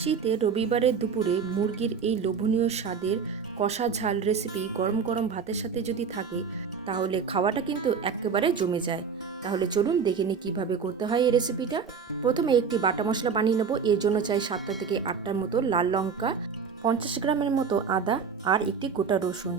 শীতে রবিবারের দুপুরে মুরগির এই লোভনীয় স্বাদের কষা ঝাল রেসিপি গরম গরম ভাতের সাথে যদি থাকে তাহলে খাওয়াটা কিন্তু একেবারে জমে যায়। তাহলে চলুন দেখে নিই কীভাবে করতে হয় এই রেসিপিটা। প্রথমে একটি বাটা মশলা বানিয়ে নেব। এর জন্য চাই 7টা থেকে 8টার মতো লাল লঙ্কা, 50 গ্রামের মতো আদা আর একটি গোটা রসুন।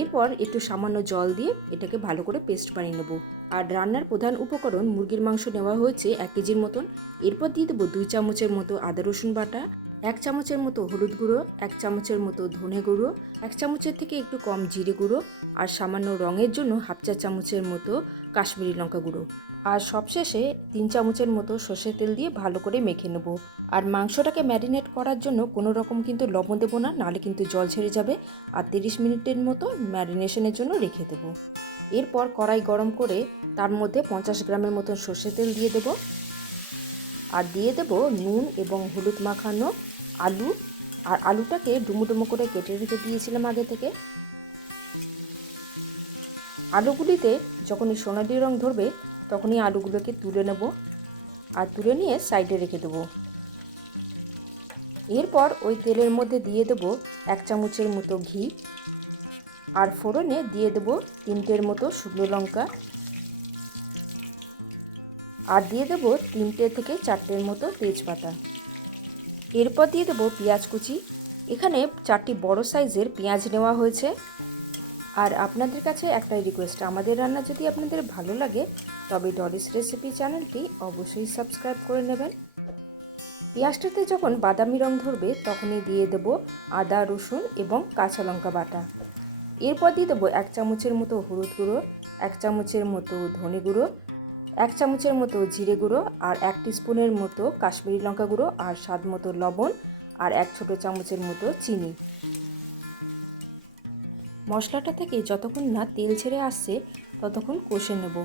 এরপর একটু সামান্য জল দিয়ে এটাকে ভালো করে পেস্ট বানিয়ে নেব। আর রান্নার প্রধান উপকরণ মুরগির মাংস নেওয়া হয়েছে 1 কেজির মতন। এরপর দিয়ে দেবো 2 চামচের মতো আদা রসুন বাটা, 1 চামচের মতো হলুদ গুঁড়ো, 1 চামচের মতো ধনে গুঁড়ো, 1 চামচের থেকে একটু কম জিরে গুঁড়ো আর সামান্য রঙের জন্য 1/2 চা চামচের মতো কাশ্মীরি লঙ্কা গুঁড়ো। আর সবশেষে 3 চামচের মতো সর্ষের তেল দিয়ে ভালো করে মেখে নেব। আর মাংসটাকে ম্যারিনেট করার জন্য কোনো রকম কিন্তু লবণ দেবো না, নাহলে কিন্তু জল ছেড়ে যাবে। আর 30 মিনিটের মতো ম্যারিনেশনের জন্য রেখে দেবো। এরপর কড়াই গরম করে তার মধ্যে 50 গ্রামের মতো সর্ষের তেল দিয়ে দেবো। আর দিয়ে দেবো নুন এবং হলুদ মাখানো আলু। আর আলুটাকে ডুমো ডুমো করে কেটে রেখে দিয়েছিলাম আগে থেকে। আলুগুলিতে যখনই সোনালি রং ধরবে তখনই আলুগুলোকে তুলে নেব। আর তুলে নিয়ে সাইডে রেখে দেবো। এরপর ওই তেলের মধ্যে দিয়ে দেবো 1 চামচের মতো ঘি। আর ফোড়নে দিয়ে দেবো 3টের মতো শুকনো লঙ্কা। আর দিয়ে দেবো 3টে থেকে 4টের মতো তেজপাতা। এরপর দিয়ে দেবো পেঁয়াজ কুচি। এখানে 4টি বড় সাইজের পেঁয়াজ নেওয়া হয়েছে। আর আপনাদের কাছে একটাই রিকোয়েস্ট, আমাদের রান্না যদি আপনাদের ভালো লাগে তবে ডলিস রেসিপি চ্যানেলটি অবশ্যই সাবস্ক্রাইব করে নেবেন। পেঁয়াজটাতে যখন বাদামি রং ধরবে তখনই দিয়ে দেবো আদা রসুন এবং কাঁচা লঙ্কা বাটা। এরপর দিয়ে দেবো 1 চামচের মতো হলুদ গুঁড়ো, 1 চামচের মতো ধনে গুঁড়ো, 1 চামচের মতো জিরে গুঁড়ো আর 1 টিস্পুনের মতো কাশ্মীরি লঙ্কা গুঁড়ো আর স্বাদ মতো লবণ আর 1 ছোটো চামচের মতো চিনি। মশলাটা থেকে যতক্ষণ না তেল ছেড়ে আসছে ততক্ষণ কষে নেব।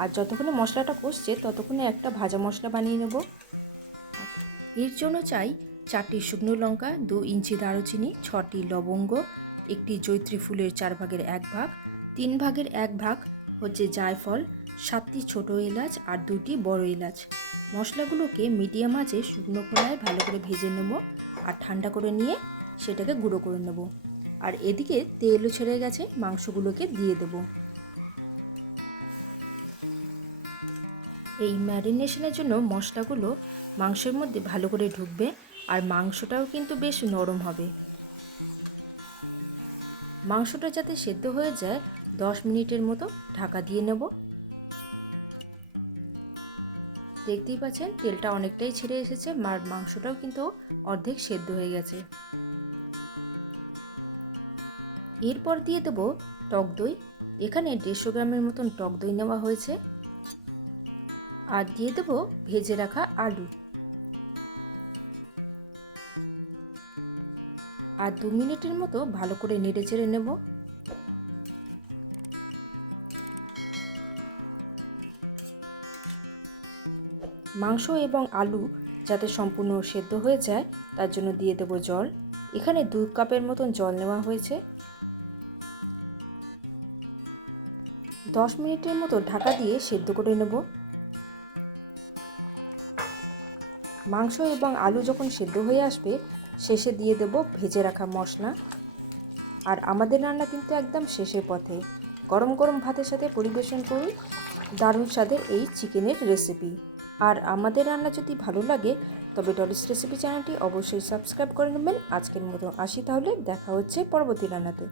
আর যতক্ষণে মশলাটা কষছে ততক্ষণে একটা ভাজা মশলা বানিয়ে নেব। এর জন্য চাই 4টি শুকনো লঙ্কা, 2 ইঞ্চি দারুচিনি, 6টি লবঙ্গ, একটি জয়িত্রী ফুলের 4 ভাগের 1 ভাগ, 3 ভাগের 1 ভাগ হচ্ছে জায়ফল, 7টি ছোট এলাচ আর 2টি বড় এলাচ। মশলাগুলোকে মিডিয়াম আঁচে শুকনো খোলায় ভালো করে ভেজে নেব আর ঠান্ডা করে নিয়ে সেটাকে গুঁড়ো করে নেব। আর এদিকে তেলও ছেড়ে গেছে, মাংসগুলোকে দিয়ে দেব। এই ম্যারিনেশনের জন্য মশলাগুলো মাংসের মধ্যে ভালো করে ঢুকবে আর মাংসটাও কিন্তু বেশ নরম হবে। মাংসটা যাতে সেদ্ধ হয়ে যায় 10 মিনিটের মতো ঢাকা দিয়ে নেব। দেখতেই পাচ্ছেন তেলটা অনেকটাই ছেড়ে এসেছে, আর মাংসটাও কিন্তু অর্ধেক সেদ্ধ হয়ে গেছে। এরপর দিয়ে দেব টক দই। এখানে 150 গ্রামের মতন টক দই নেওয়া হয়েছে। আর দিয়ে দেব ভেজে রাখা আলু। আর 2 মিনিটের মতো ভালো করে নেড়ে চেড়ে নেব। মাংস এবং আলু যাতে সম্পূর্ণ সেদ্ধ হয়ে যায় তার জন্য দিয়ে দেব জল। এখানে 2 কাপের মতন জল নেওয়া হয়েছে। 10 মিনিটের মতো ঢাকা দিয়ে সেদ্ধ করে নেব। মাংস এবং আলু যখন সেদ্ধ হয়ে আসবে শেষে দিয়ে দেব ভেজে রাখা মশলা। আর আমাদের রান্না কিন্তু একদম শেষের পথে। গরম গরম ভাতের সাথে পরিবেশন করুন দারুণ স্বাদের এই চিকেনের রেসিপি। আর আমাদের রান্না যদি ভালো লাগে তবে ডলিস রেসিপি চ্যানেলটি অবশ্যই সাবস্ক্রাইব করে নেবেন। আজকের মতো আসি, তাহলে দেখা হচ্ছে পরবর্তী রান্নাতে।